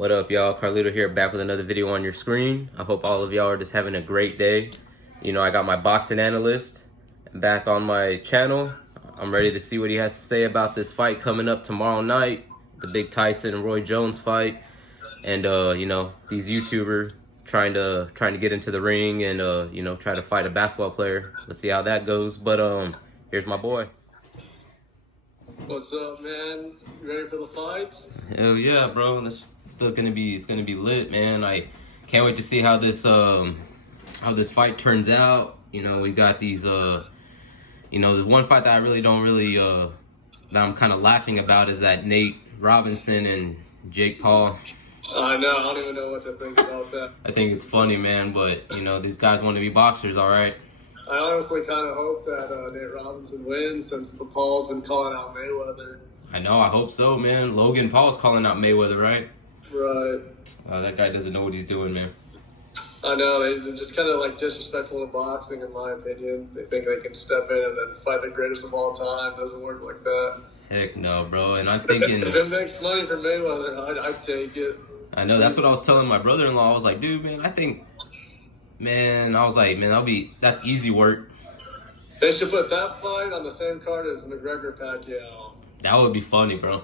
What up, y'all? Carlito here, back with another video on your screen. I hope all of y'all are just having a great day. You know, I got my boxing analyst back on my channel. I'm ready to see what he has to say about this fight coming up tomorrow night, the big Tyson and Roy Jones fight. And you know, these YouTubers trying to get into the ring and you know, try to fight a basketball player. Let's see how that goes. But here's my boy. What's up, man? You ready for the fights? Hell yeah, bro. It's gonna be lit, man. I can't wait to see how this fight turns out. You know, we got these you know, there's one fight that I really don't that I'm kind of laughing about is that Nate Robinson and Jake Paul. I know, I don't even know what to think about that. I think it's funny, man, but you know, these guys want to be boxers, all right? I honestly kind of hope that Nate Robinson wins since the Paul's been calling out Mayweather. I know, I hope so, man. Logan Paul's calling out Mayweather, right? Right. That guy doesn't know what he's doing, man. I know, they're just kind of like disrespectful in boxing, in my opinion. They think they can step in and then fight the greatest of all time. It doesn't work like that. Heck no, bro. And I'm thinking, if it makes money for Mayweather, I'd take it. I know, that's what I was telling my brother-in-law. I was like, dude, man, that's easy work. They should put that fight on the same card as McGregor-Pacquiao. That would be funny, bro.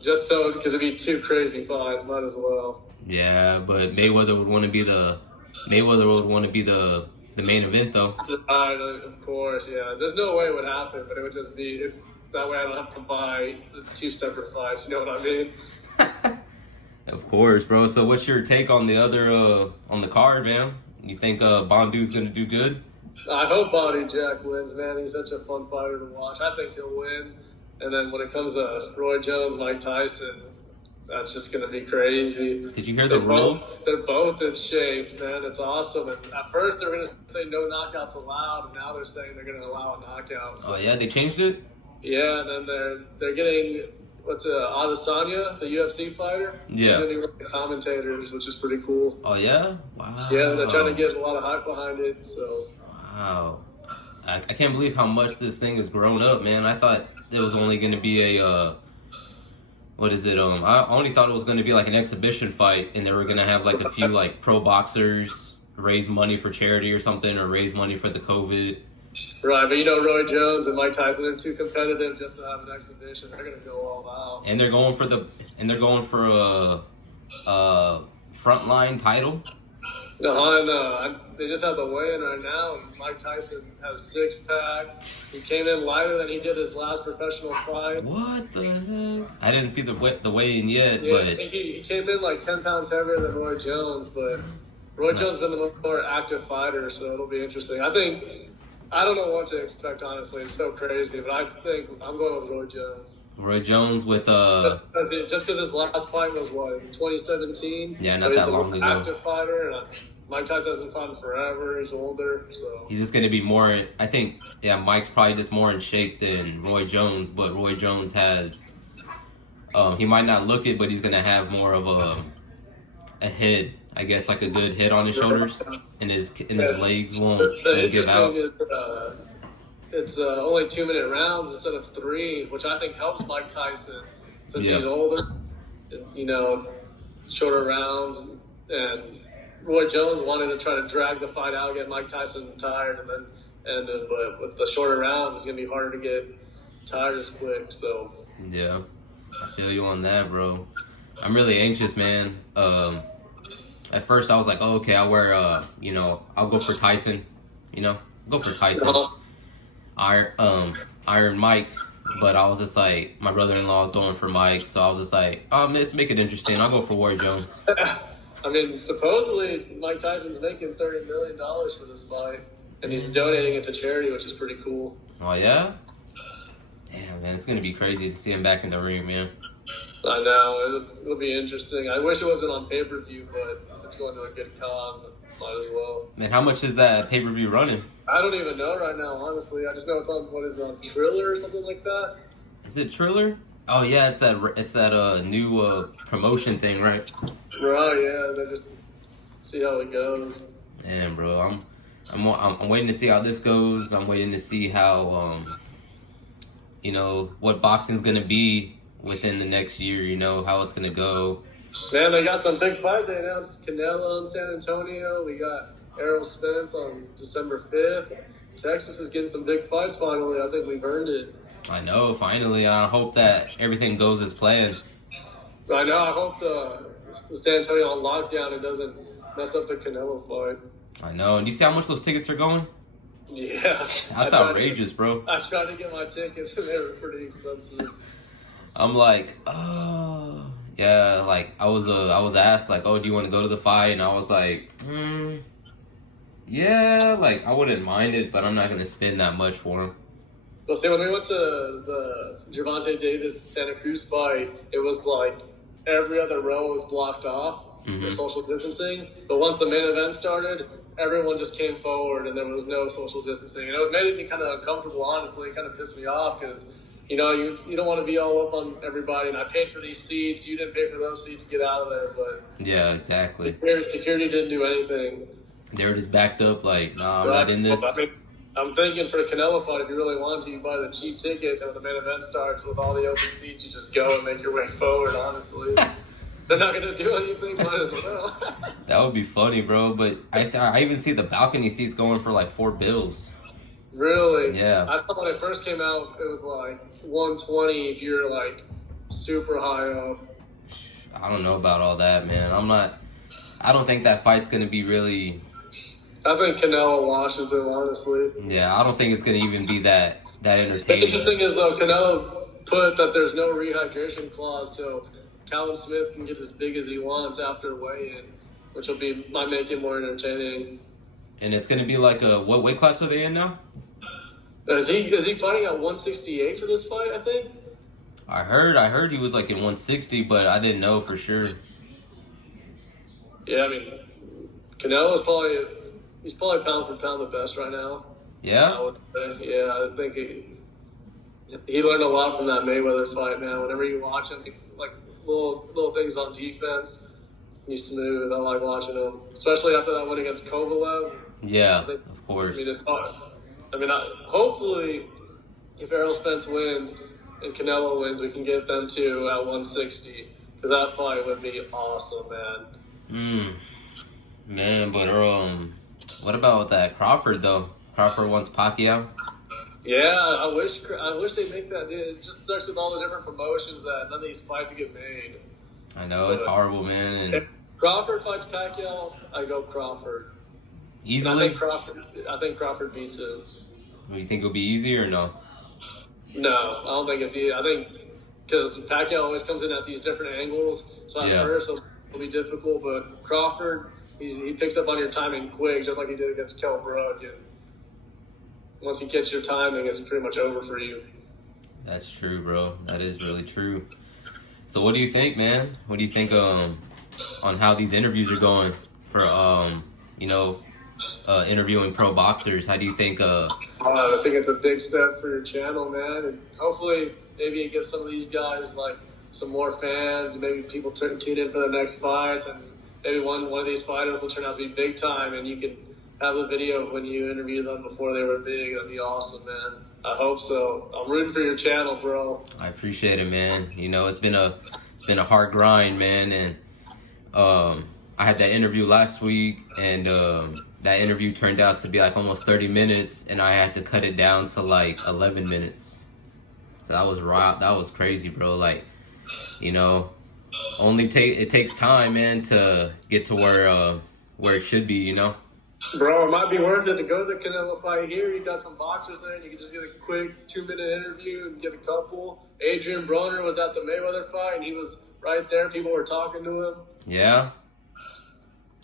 Just so, because it'd be two crazy fights, might as well. Yeah, but Mayweather would want to be the main event, though. Of course, yeah. There's no way it would happen, but it would just be that way. I don't have to buy the two separate fights. You know what I mean? Of course, bro. So, what's your take on the other on the card, man? You think Bondu's gonna do good? I hope Body Jack wins, man. He's such a fun fighter to watch. I think he'll win. And then when it comes to Roy Jones, Mike Tyson, that's just going to be crazy. Did you hear the rules? They're both in shape, man. It's awesome. And at first they were going to say no knockouts allowed, and now they're saying they're going to allow knockouts. Oh yeah, they changed it. Yeah, and then they're getting Adesanya, the UFC fighter. Yeah, he's getting the commentators, which is pretty cool. Oh yeah, wow. Yeah, they're trying to get a lot of hype behind it. So wow, I can't believe how much this thing has grown up, man. I thought it was only going to be a what is it? I only thought it was going to be like an exhibition fight, and they were going to have like a few like pro boxers raise money for charity or something, or raise money for the COVID. Right, but you know, Roy Jones and Mike Tyson are too competitive just to have an exhibition. They're going to go all out, and they're going for a frontline title. No, they just have the weigh-in right now. Mike Tyson has six-pack. He came in lighter than he did his last professional fight. What the heck? I didn't see the weigh-in yet, yeah, but he came in like 10 pounds heavier than Roy Jones, but Roy Jones has been the more active fighter, so it'll be interesting. I don't know what to expect, honestly. It's so crazy, but I think I'm going with Roy Jones. Roy Jones with just because his last fight was what, 2017? Yeah, so not that long ago. He's the active fighter, and Mike Tyson hasn't fought in forever. He's older, so he's just gonna be more. I think, yeah, Mike's probably just more in shape than Roy Jones, but Roy Jones has. He might not look it, but he's gonna have more of a head. I guess like a good head on his shoulders, and his legs won't give out. It's only 2-minute rounds instead of 3, which I think helps Mike Tyson since he's older. You know, shorter rounds, and Roy Jones wanted to try to drag the fight out, get Mike Tyson tired, but with the shorter rounds, it's gonna be harder to get tired as quick. So yeah, I feel you on that, bro. I'm really anxious, man. At first, I was like, oh, okay, I'll wear, you know, I'll go for Tyson, you know, go for Tyson. Iron Mike, but I was just like, my brother-in-law was going for Mike, so I was just like, oh, let's make it interesting. I'll go for Roy Jones. I mean, supposedly Mike Tyson's making $30 million for this fight, and he's donating it to charity, which is pretty cool. Oh yeah? Damn, man, it's gonna be crazy to see him back in the ring, man. I know, it'll be interesting. I wish it wasn't on pay-per-view, but if it's going to a good cause, might as well. Man, how much is that pay-per-view running? I don't even know right now, honestly. I just know it's on Triller or something like that. Is it Triller? Oh yeah, it's that new promotion thing, right? Right, yeah. They just see how it goes. Damn, bro, I'm waiting to see how this goes. I'm waiting to see how you know, what boxing's gonna be within the next year. You know how it's gonna go. Man, they got some big fights. They announced Canelo in San Antonio. We got Errol Spence on December 5th. Texas is getting some big fights finally. I think we've earned it. I know, finally. I hope that everything goes as planned. I know. I hope the San Antonio on lockdown and doesn't mess up the Canelo fight. I know. And you see how much those tickets are going? Yeah. That's outrageous, bro. I tried to get my tickets and they were pretty expensive. I'm like, oh, yeah. Like I was asked like, oh, do you want to go to the fight? And I was like, yeah. Like I wouldn't mind it, but I'm not gonna spend that much for him. Well, see, when we went to the Gervonta Davis Santa Cruz fight, it was like every other row was blocked off for social distancing. But once the main event started, everyone just came forward and there was no social distancing. And it made me kind of uncomfortable, honestly. It kind of pissed me off because, you know, you don't want to be all up on everybody. And I paid for these seats. You didn't pay for those seats to get out of there. But yeah, exactly. Security didn't do anything. They were just backed up like, nah, I'm not in this. I mean, I'm thinking for a Canelo fight, if you really want to, you buy the cheap tickets, and when the main event starts with all the open seats, you just go and make your way forward, honestly. They're not going to do anything, might as well. That would be funny, bro. But I even see the balcony seats going for like $4. Really? Yeah. I thought when it first came out, it was like $120 if you're like super high up. I don't know about all that, man. I don't think that fight's going to be really... I think Canelo washes them, honestly. Yeah, I don't think it's going to even be that The entertaining. interesting is, though, Canelo put that there's no rehydration clause, so Callum Smith can get as big as he wants after weigh-in, which might make it more entertaining. And it's going to be like what weight class are they in now? Is he fighting at 168 for this fight, I think? I heard he was like in 160, but I didn't know for sure. Yeah, I mean, Canelo's he's probably pound for pound the best right now. Yeah? I would say. Yeah, I think he learned a lot from that Mayweather fight, man. Whenever you watch him, like little things on defense, he's smooth. I like watching him, especially after that win against Kovalev. Yeah, of course. I mean, it's hard. I mean, hopefully, if Errol Spence wins and Canelo wins, we can get them two at 160, because that fight would be awesome, man. Man, but what about that Crawford though? Crawford wants Pacquiao. Yeah, I wish they make that. It just sucks with all the different promotions that none of these fights get made. I know, it's horrible, man. And if Crawford fights Pacquiao, I go Crawford. easily? I think Crawford beats him. Do you think it'll be easy or no? No, I don't think it's easy. I think because Pacquiao always comes in at these different angles, so at first it'll be difficult. But Crawford, he picks up on your timing quick, just like he did against Kell Brook. And once he gets your timing, it's pretty much over for you. That's true, bro. That is really true. So what do you think, man? What do you think on how these interviews are going for interviewing pro boxers? How do you think I think it's a big step for your channel, man, and hopefully maybe it gives some of these guys like some more fans. Maybe people tune in for the next fights, and maybe one of these fighters will turn out to be big time, and you can have the video of when you interviewed them before they were big. That'd be awesome, man. I hope so. I'm rooting for your channel, bro. I appreciate it, man. You know, it's been a hard grind, man, and I had that interview last week, and that interview turned out to be like almost 30 minutes, and I had to cut it down to like 11 minutes. That was crazy, bro. Like, you know, it takes time, man, to get to where it should be, you know. Bro, it might be worth it to go to the Canelo fight here. You got some boxers there, and you can just get a quick 2-minute interview and get a couple. Adrian Broner was at the Mayweather fight, and he was right there. People were talking to him. Yeah.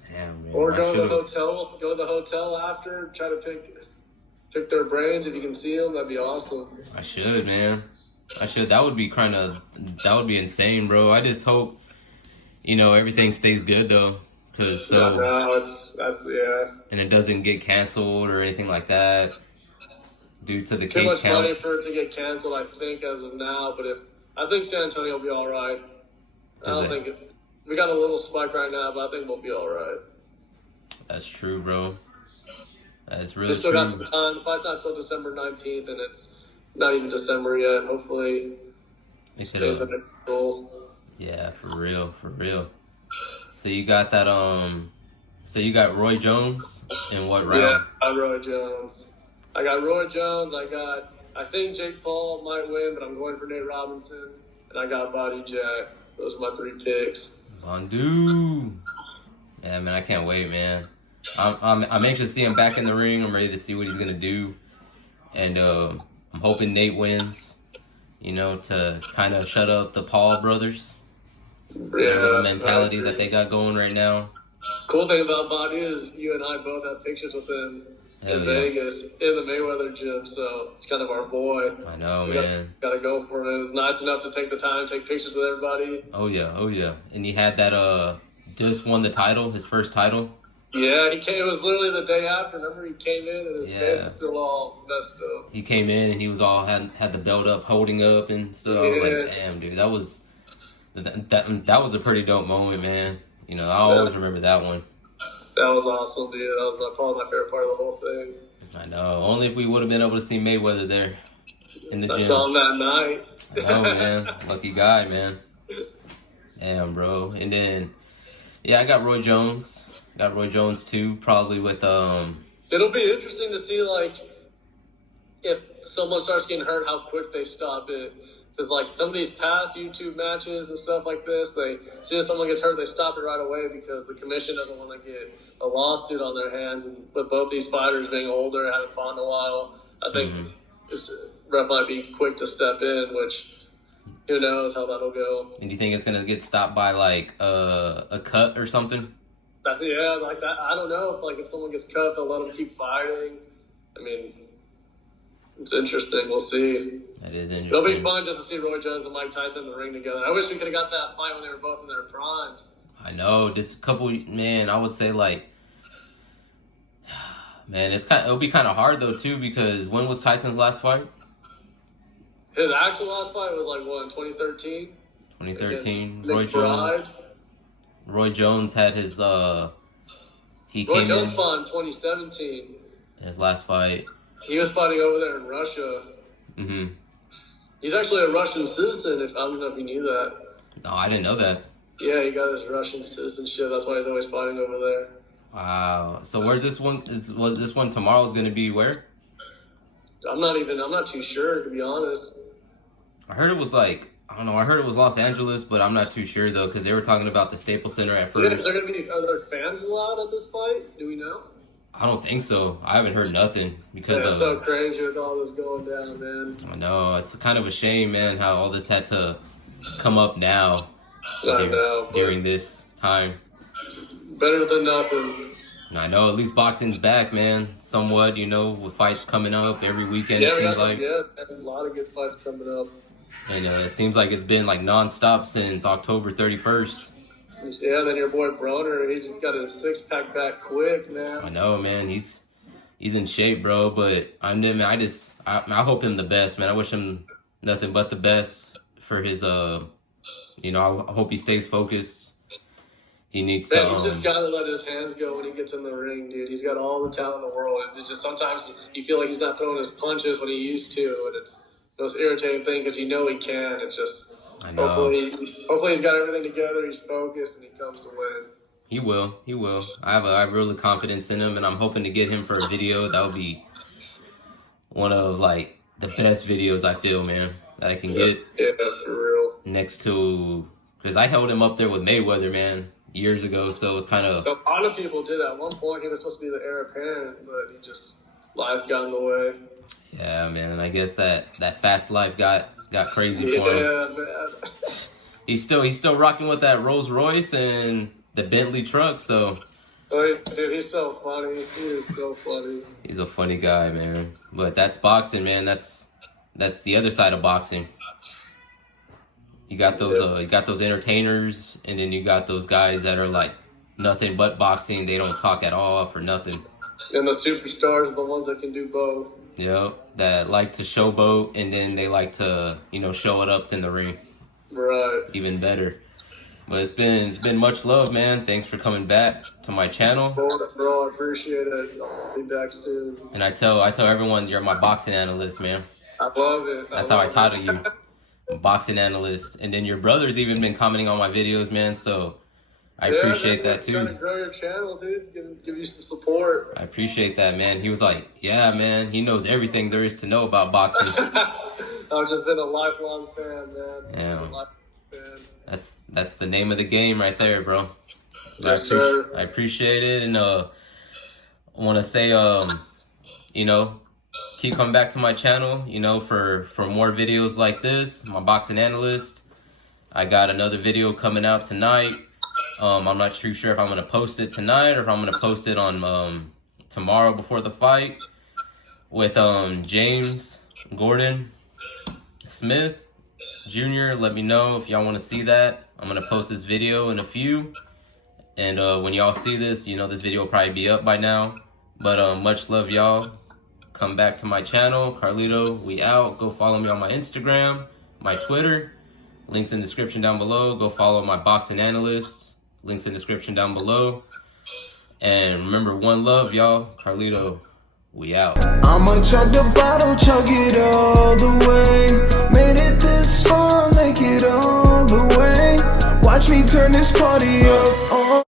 Damn, man. Or go to the hotel after, try to pick their brains. If you can see them, that'd be awesome. I should, man. That would be insane, bro. I just hope, everything stays good though. And it doesn't get canceled or anything like that due to the too case much count. money for it to get canceled, I think, as of now. But I think San Antonio will be all right. We got a little spike right now, but I think we'll be all right. That's true, bro. That's really Just still true. got some time. The fight's not until December 19th, and it's not even December yet. Hopefully, They stays under control. Yeah, for real. So you got that so you got Roy Jones in what round? Yeah, I Roy Jones. I got Roy Jones. I think Jake Paul might win, but I'm going for Nate Robinson. And I got Body Jack. Those are my 3 picks. Bondu. Yeah, man, I can't wait, man. I'm anxious to see him back in the ring. I'm ready to see what he's gonna do, and I'm hoping Nate wins. You know, to kind of shut up the Paul brothers. Yeah, the little mentality that they got going right now. Cool thing about Body is you and I both have pictures with him in Vegas in the Mayweather gym, so it's kind of our boy. I know, man. Gotta go for it. It was nice enough to take the time to take pictures with everybody. Oh yeah. And he had that just won the title, his first title. Yeah, he came. It was literally the day after. Remember, he came in and his face is still all messed up. He came in and he was all had the belt up, holding up and stuff. Yeah. Like, damn, dude, that was a pretty dope moment, man. You know, I always remember that one. That was awesome, dude. That was probably my favorite part of the whole thing. I know. Only if we would have been able to see Mayweather there in the gym. I saw him that night. I know, man. Lucky guy, man. Damn, bro. And then, yeah, I got Roy Jones. Got Roy Jones too, probably with It'll be interesting to see, like, if someone starts getting hurt, how quick they stop it. Because, like, some of these past YouTube matches and stuff like this, as soon as someone gets hurt, they stop it right away because the commission doesn't want to get a lawsuit on their hands. And with both these fighters being older and haven't fought in a while, I think ref might be quick to step in, which who knows how that'll go. And do you think it's going to get stopped by, like, a cut or something? Yeah, like that. I don't know if someone gets cut, they'll let them keep fighting. I mean, it's interesting. We'll see. That is interesting. It'll be fun just to see Roy Jones and Mike Tyson in the ring together. I wish we could have got that fight when they were both in their primes. I know. Just a couple, man. I would say man, it'll be kind of hard though too, because when was Tyson's last fight? His actual last fight was in 2013. 2013. Roy Jones had his Roy Jones fought in 2017. His last fight. He was fighting over there in Russia. Mm-hmm. He's actually a Russian citizen. I don't know if you knew that. No, I didn't know that. Yeah, he got his Russian citizenship. That's why he's always fighting over there. Wow. So where's this one? This one tomorrow is going to be where? I'm not too sure, to be honest. I heard it was I don't know. I heard it was Los Angeles, but I'm not too sure though, because they were talking about the Staples Center at first. Are there fans allowed at this fight? Do we know? I don't think so. I haven't heard nothing because it's so crazy with all this going down, man. I know. It's kind of a shame, man, how all this had to come up now. During this time. Better than nothing. I know. At least boxing's back, man. Somewhat, with fights coming up every weekend. Yeah, it seems like. Yeah, a lot of good fights coming up. And it seems like it's been nonstop since October 31st. Yeah, then your boy Broner, he's just got his 6-pack back quick, man. I know, man. He's in shape, bro. But I hope him the best, man. I wish him nothing but the best for his I hope he stays focused. He needs to. You just gotta let his hands go when he gets in the ring, dude. He's got all the talent in the world. It's just sometimes you feel like he's not throwing his punches when he used to, and it's the most irritating thing because he can. It's just. I know. Hopefully he's got everything together. He's focused and he comes to win. He will. I have really confidence in him, and I'm hoping to get him for a video. That would be one of the best videos I feel, man, that I can get. Yeah, for real. Next to, because I held him up there with Mayweather, man, years ago. So it's kind of. A lot of people did. At one point, he was supposed to be the heir apparent, but life got in the way. Yeah, man. I guess that fast life got crazy for him. Yeah, man. He's still rocking with that Rolls Royce and the Bentley truck, so. Oh, dude, he's so funny. He is so funny. He's a funny guy, man. But that's boxing, man. That's the other side of boxing. You got those entertainers, and then you got those guys that are nothing but boxing. They don't talk at all for nothing. And the superstars are the ones that can do both. Yep, that like to showboat, and then they like to, show it up in the ring. Right. Even better. But it's been much love, man. Thanks for coming back to my channel. Bro, I appreciate it. I'll be back soon. And I tell everyone you're my boxing analyst, man. I love it. That's how I title you. Boxing analyst. And then your brother's even been commenting on my videos, man. So I appreciate that too. Trying to grow your channel, dude. Give you some support. I appreciate that, man. He was like, yeah, man, he knows everything there is to know about boxing. I've just been a lifelong fan, man. Yeah. That's the name of the game right there, bro. Yes, sir. I appreciate it, and I want to say, you know, keep coming back to my channel, you know, for more videos like this. My boxing analyst. I got another video coming out tonight. I'm not too sure if I'm gonna post it tonight or if I'm gonna post it on tomorrow before the fight with James Gordon Smith Jr. Let me know if y'all want to see that. I'm gonna post this video in a few, and when y'all see this, you know this video will probably be up by now. But much love, y'all. Come back to my channel, Carlito. We out. Go follow me on my Instagram, my Twitter. Links in the description down below. Go follow my boxing analyst. Links in the description down below. And remember, one love, y'all. Carlito, we out. I'ma chug the bottle, chug it all the way. Made it this far, make it all the way. Watch me turn this party up.